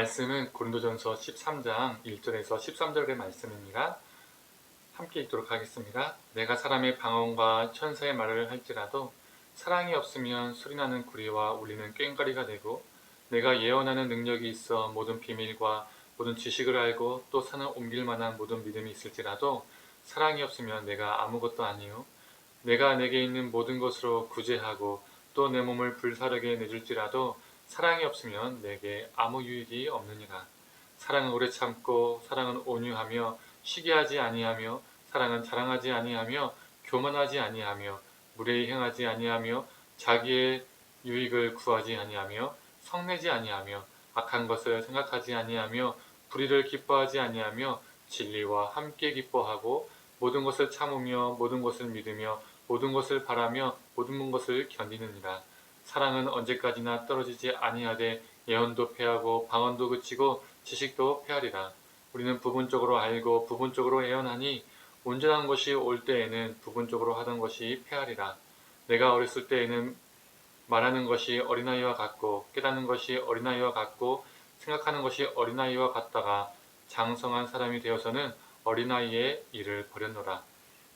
말씀은 고린도전서 13장 1절에서 13절의 말씀입니다. 함께 읽도록 하겠습니다. 내가 사람의 방언과 천사의 말을 할지라도 사랑이 없으면 소리나는 구리와 울리는 꽹과리가 되고, 내가 예언하는 능력이 있어 모든 비밀과 모든 지식을 알고 또 산을 옮길 만한 모든 믿음이 있을지라도 사랑이 없으면 내가 아무것도 아니요 내가 내게 있는 모든 것으로 구제하고 또 내 몸을 불사르게 내줄지라도 사랑이 없으면 내게 아무 유익이 없느니라. 사랑은 오래 참고, 사랑은 온유하며 시기하지 아니하며, 사랑은 자랑하지 아니하며 교만하지 아니하며 무례히 행하지 아니하며 자기의 유익을 구하지 아니하며 성내지 아니하며 악한 것을 생각하지 아니하며 불의를 기뻐하지 아니하며 진리와 함께 기뻐하고 모든 것을 참으며 모든 것을 믿으며 모든 것을 바라며 모든 것을 견디느니라. 사랑은 언제까지나 떨어지지 아니하되 예언도 패하고 방언도 그치고 지식도 패하리라. 우리는 부분적으로 알고 부분적으로 예언하니 온전한 것이 올 때에는 부분적으로 하던 것이 패하리라. 내가 어렸을 때에는 말하는 것이 어린아이와 같고 깨닫는 것이 어린아이와 같고 생각하는 것이 어린아이와 같다가 장성한 사람이 되어서는 어린아이의 일을 버렸노라.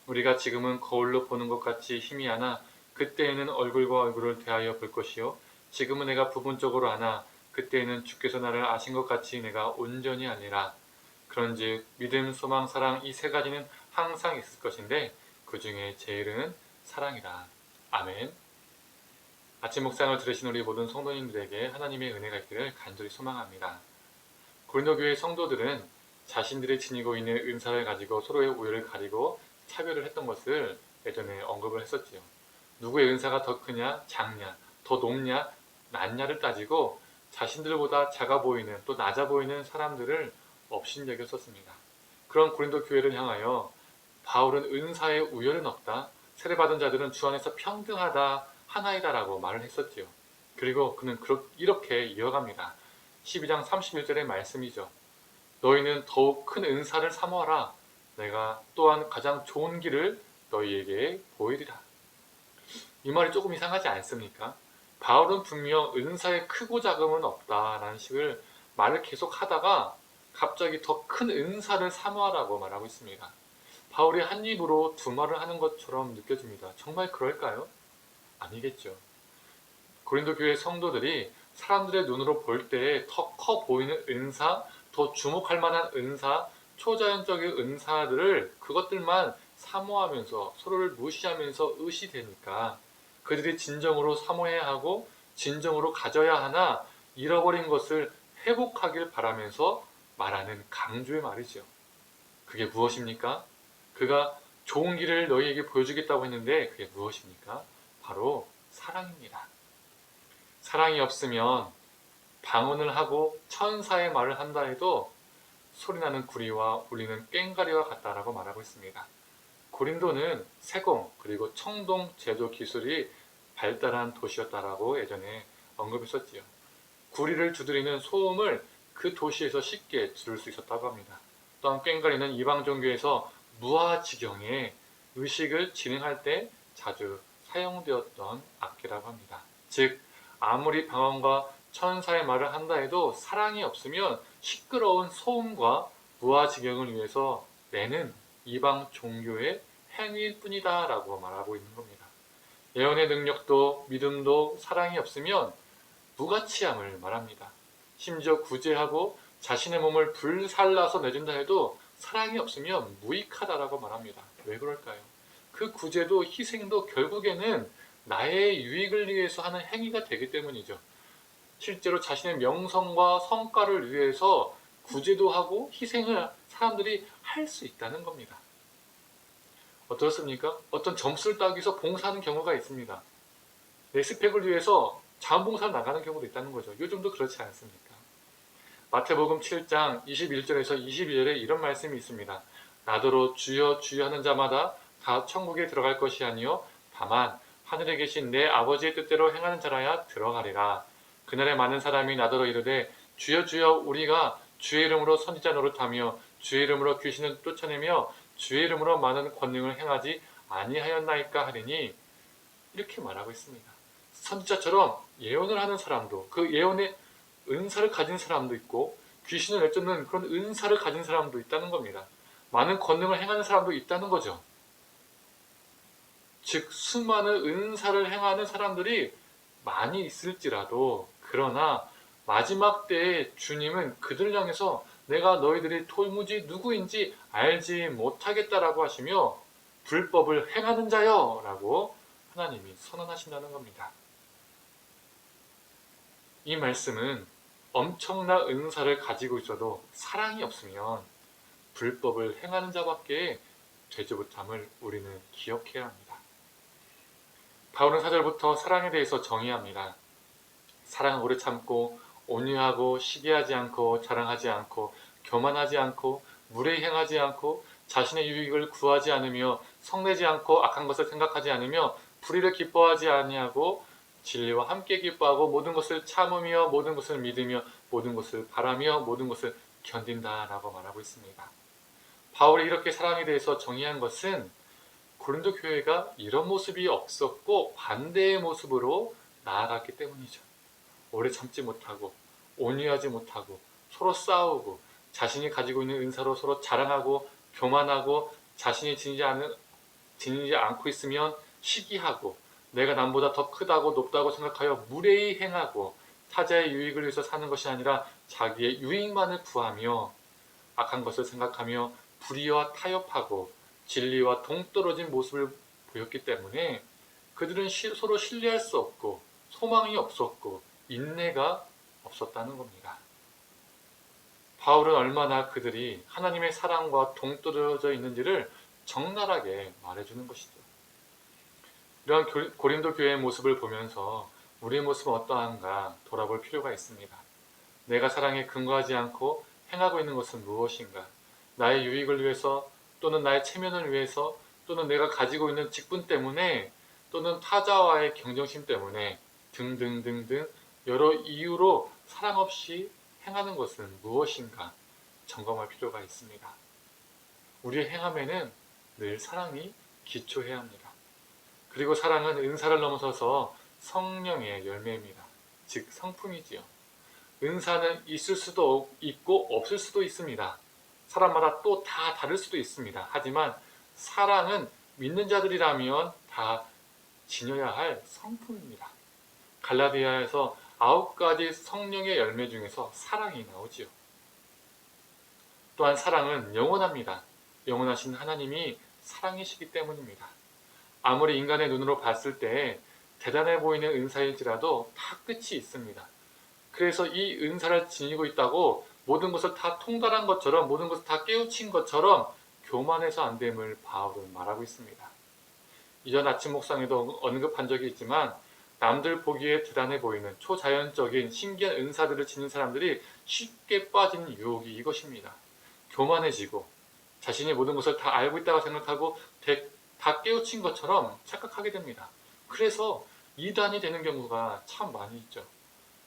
우리가 지금은 거울로 보는 것 같이 희미하나 그때에는 얼굴과 얼굴을 대하여 볼 것이요 지금은 내가 부분적으로 아나 그때에는 주께서 나를 아신 것 같이 내가 온전히 알리라. 그런즉 믿음, 소망, 사랑 이 세 가지는 항상 있을 것인데 그 중에 제일은 사랑이라. 아멘. 아침 묵상을 들으신 우리 모든 성도님들에게 하나님의 은혜가 있기를 간절히 소망합니다. 고린도 교회 성도들은 자신들이 지니고 있는 은사를 가지고 서로의 우열을 가리고 차별을 했던 것을 예전에 언급을 했었지요. 누구의 은사가 더 크냐, 작냐, 더 높냐, 낮냐를 따지고 자신들보다 작아 보이는 또 낮아 보이는 사람들을 업신여겼었습니다. 그런 고린도 교회를 향하여 바울은 은사의 우열은 없다, 세례받은 자들은 주 안에서 평등하다, 하나이다라고 말을 했었지요. 그리고 그는 이렇게 이어갑니다. 12장 31절의 말씀이죠. 너희는 더욱 큰 은사를 사모하라. 내가 또한 가장 좋은 길을 너희에게 보이리라. 이 말이 조금 이상하지 않습니까? 바울은 분명 은사의 크고 작음은 없다라는 식을 말을 계속 하다가 갑자기 더 큰 은사를 사모하라고 말하고 있습니다. 바울이 한 입으로 두 말을 하는 것처럼 느껴집니다. 정말 그럴까요? 아니겠죠. 고린도 교회 성도들이 사람들의 눈으로 볼 때 더 커 보이는 은사, 더 주목할 만한 은사, 초자연적인 은사들을 그것들만 사모하면서 서로를 무시하면서 의시되니까 그들이 진정으로 사모해야 하고 진정으로 가져야 하나 잃어버린 것을 회복하길 바라면서 말하는 강조의 말이죠. 그게 무엇입니까? 그가 좋은 길을 너희에게 보여주겠다고 했는데 그게 무엇입니까? 바로 사랑입니다. 사랑이 없으면 방언을 하고 천사의 말을 한다 해도 소리나는 구리와 울리는 꽹과리와 같다라고 말하고 있습니다. 고린도는 세공 그리고 청동 제조 기술이 발달한 도시였다라고 예전에 언급했었지요. 구리를 두드리는 소음을 그 도시에서 쉽게 들을 수 있었다고 합니다. 또한 꽹과리는 이방 종교에서 무아지경의 의식을 진행할 때 자주 사용되었던 악기라고 합니다. 즉 아무리 방언과 천사의 말을 한다 해도 사랑이 없으면 시끄러운 소음과 무아지경을 위해서 내는 이방 종교의 행위일 뿐이다 라고 말하고 있는 겁니다. 예언의 능력도 믿음도 사랑이 없으면 무가치함을 말합니다. 심지어 구제하고 자신의 몸을 불살라서 내준다 해도 사랑이 없으면 무익하다라고 말합니다. 왜 그럴까요? 그 구제도 희생도 결국에는 나의 유익을 위해서 하는 행위가 되기 때문이죠. 실제로 자신의 명성과 성과를 위해서 구제도 하고 희생을 사람들이 할 수 있다는 겁니다. 어떻습니까? 어떤 점수를 따기 위해서 봉사하는 경우가 있습니다. 내 스펙을 위해서 자원봉사를 나가는 경우도 있다는 거죠. 요즘도 그렇지 않습니까? 마태복음 7장 21절에서 22절에 이런 말씀이 있습니다. 나더러 주여 주여 하는 자마다 다 천국에 들어갈 것이 아니요 다만 하늘에 계신 내 아버지의 뜻대로 행하는 자라야 들어가리라. 그날에 많은 사람이 나더러 이르되 주여 주여 우리가 주의 이름으로 선지자 노릇하며 주의 이름으로 귀신을 쫓아내며 주의 이름으로 많은 권능을 행하지 아니하였나이까 하리니 이렇게 말하고 있습니다. 선지자처럼 예언을 하는 사람도 그 예언의 은사를 가진 사람도 있고 귀신을 내쫓는 그런 은사를 가진 사람도 있다는 겁니다. 많은 권능을 행하는 사람도 있다는 거죠. 즉 수많은 은사를 행하는 사람들이 많이 있을지라도 그러나 마지막 때에 주님은 그들을 향해서 내가 너희들이 도무지 누구인지 알지 못하겠다라고 하시며 불법을 행하는 자여 라고 하나님이 선언하신다는 겁니다. 이 말씀은 엄청난 은사를 가지고 있어도 사랑이 없으면 불법을 행하는 자밖에 되지 못함을 우리는 기억해야 합니다. 바울은 4절부터 사랑에 대해서 정의합니다. 사랑은 오래 참고 온유하고 시기하지 않고 자랑하지 않고 교만하지 않고 무례히 행하지 않고 자신의 유익을 구하지 않으며 성내지 않고 악한 것을 생각하지 않으며 불의를 기뻐하지 아니하고 진리와 함께 기뻐하고 모든 것을 참으며 모든 것을 믿으며 모든 것을 바라며 모든 것을 견딘다라고 말하고 있습니다. 바울이 이렇게 사랑에 대해서 정의한 것은 고린도 교회가 이런 모습이 없었고 반대의 모습으로 나아갔기 때문이죠. 오래 참지 못하고 온유하지 못하고 서로 싸우고 자신이 가지고 있는 은사로 서로 자랑하고 교만하고 자신이 지니지 않고 있으면 시기하고 내가 남보다 더 크다고 높다고 생각하여 무례히 행하고 타자의 유익을 위해서 사는 것이 아니라 자기의 유익만을 구하며 악한 것을 생각하며 불의와 타협하고 진리와 동떨어진 모습을 보였기 때문에 그들은 서로 신뢰할 수 없고 소망이 없었고 인내가 없었다는 겁니다. 바울은 얼마나 그들이 하나님의 사랑과 동떨어져 있는지를 적나라하게 말해주는 것이죠. 이런 고린도 교회의 모습을 보면서 우리의 모습은 어떠한가 돌아볼 필요가 있습니다. 내가 사랑에 근거하지 않고 행하고 있는 것은 무엇인가? 나의 유익을 위해서 또는 나의 체면을 위해서 또는 내가 가지고 있는 직분 때문에 또는 타자와의 경쟁심 때문에 등등등등 여러 이유로 사랑 없이 행하는 것은 무엇인가 점검할 필요가 있습니다. 우리의 행함에는 늘 사랑이 기초해야 합니다. 그리고 사랑은 은사를 넘어서서 성령의 열매입니다. 즉 성품이지요. 은사는 있을 수도 있고 없을 수도 있습니다. 사람마다 또 다 다를 수도 있습니다. 하지만 사랑은 믿는 자들이라면 다 지녀야 할 성품입니다. 갈라디아에서 9가지 성령의 열매 중에서 사랑이 나오지요. 또한 사랑은 영원합니다. 영원하신 하나님이 사랑이시기 때문입니다. 아무리 인간의 눈으로 봤을 때 대단해 보이는 은사일지라도 다 끝이 있습니다. 그래서 이 은사를 지니고 있다고 모든 것을 다 통달한 것처럼 모든 것을 다 깨우친 것처럼 교만해서 안 됨을 바울은 말하고 있습니다. 이전 아침 묵상에도 언급한 적이 있지만 남들 보기에 대단해 보이는 초자연적인 신기한 은사들을 지닌 사람들이 쉽게 빠지는 유혹이 이것입니다. 교만해지고 자신이 모든 것을 다 알고 있다고 생각하고 다 깨우친 것처럼 착각하게 됩니다. 그래서 이단이 되는 경우가 참 많이 있죠.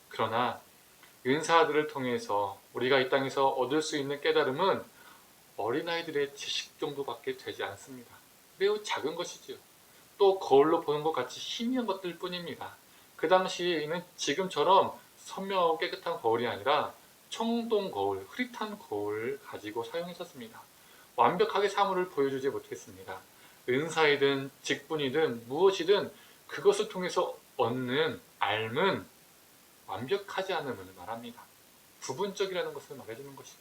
그러나 은사들을 통해서 우리가 이 땅에서 얻을 수 있는 깨달음은 어린아이들의 지식 정도밖에 되지 않습니다. 매우 작은 것이지요. 또 거울로 보는 것 같이 희미한 것들 뿐입니다. 그 당시에는 지금처럼 선명하고 깨끗한 거울이 아니라 청동 거울, 흐릿한 거울을 가지고 사용했었습니다. 완벽하게 사물을 보여주지 못했습니다. 은사이든 직분이든 무엇이든 그것을 통해서 얻는 알은 완벽하지 않음을 말합니다. 부분적이라는 것을 말해주는 것이죠.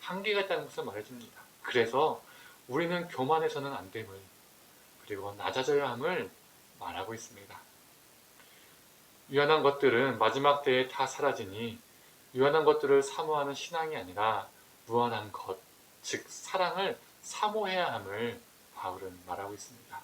한계가 있다는 것을 말해줍니다. 그래서 우리는 교만해서는 안 됨을 그리고 낮아져야 함을 말하고 있습니다. 유한한 것들은 마지막 때에 다 사라지니 유한한 것들을 사모하는 신앙이 아니라 무한한 것, 즉 사랑을 사모해야 함을 바울은 말하고 있습니다.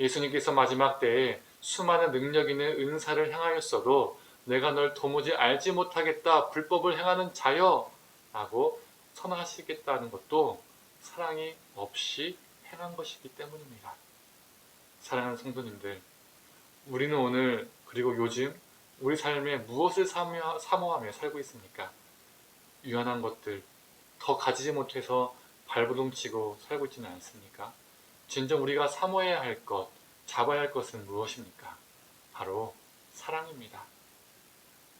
예수님께서 마지막 때에 수많은 능력 있는 은사를 행하였어도 내가 널 도무지 알지 못하겠다 불법을 행하는 자여 라고 선언하시겠다는 것도 사랑이 없이 행한 것이기 때문입니다. 사랑하는 성도님들, 우리는 오늘 그리고 요즘 우리 삶에 무엇을 사모하며 살고 있습니까? 유한한 것들, 더 가지지 못해서 발버둥치고 살고 있지는 않습니까? 진정 우리가 사모해야 할 것, 잡아야 할 것은 무엇입니까? 바로 사랑입니다.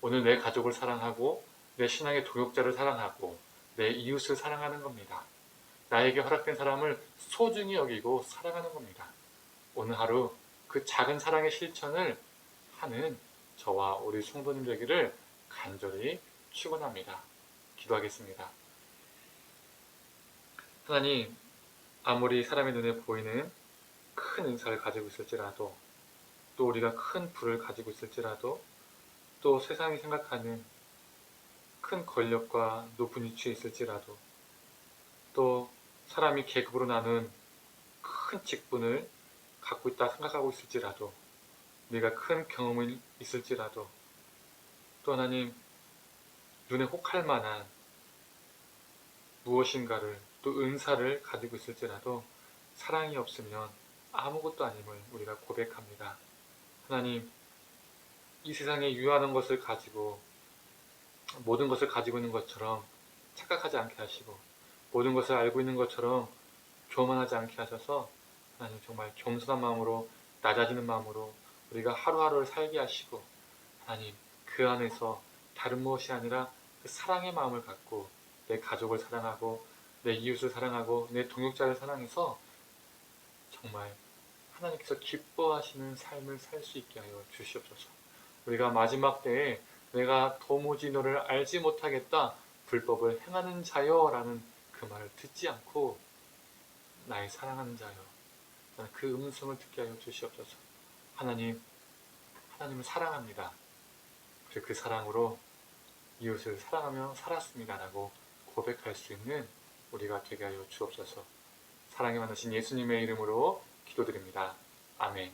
오늘 내 가족을 사랑하고 내 신앙의 동역자를 사랑하고 내 이웃을 사랑하는 겁니다. 나에게 허락된 사람을 소중히 여기고 사랑하는 겁니다. 오늘 하루 그 작은 사랑의 실천을 하는 저와 우리 성도님 되기를 간절히 축원합니다. 기도하겠습니다. 하나님, 아무리 사람의 눈에 보이는 큰 은사를 가지고 있을지라도, 또 우리가 큰 부를 가지고 있을지라도, 또 세상이 생각하는 큰 권력과 높은 위치에 있을지라도, 또 사람이 계급으로 나눈 큰 직분을 갖고 있다 생각하고 있을지라도, 네가 큰 경험이 있을지라도, 또 하나님, 눈에 혹할 만한 무엇인가를, 또 은사를 가지고 있을지라도 사랑이 없으면 아무것도 아님을 우리가 고백합니다. 하나님, 이 세상에 유한한 것을 가지고 모든 것을 가지고 있는 것처럼 착각하지 않게 하시고, 모든 것을 알고 있는 것처럼 교만하지 않게 하셔서 하나님 정말 겸손한 마음으로, 낮아지는 마음으로 우리가 하루하루를 살게 하시고, 하나님 그 안에서 다른 무엇이 아니라 그 사랑의 마음을 갖고 내 가족을 사랑하고 내 이웃을 사랑하고 내 동역자를 사랑해서 정말 하나님께서 기뻐하시는 삶을 살 수 있게 하여 주시옵소서. 우리가 마지막 때에 내가 도무지 너를 알지 못하겠다, 불법을 행하는 자여 라는 그 말을 듣지 않고 나의 사랑하는 자여, 그 음성을 듣게 하여 주시옵소서. 하나님을 사랑합니다. 그리고 그 사랑으로 이웃을 사랑하며 살았습니다 라고 고백할 수 있는 우리가 되게 하여 주옵소서. 사랑이 많으신 예수님의 이름으로 기도드립니다. 아멘.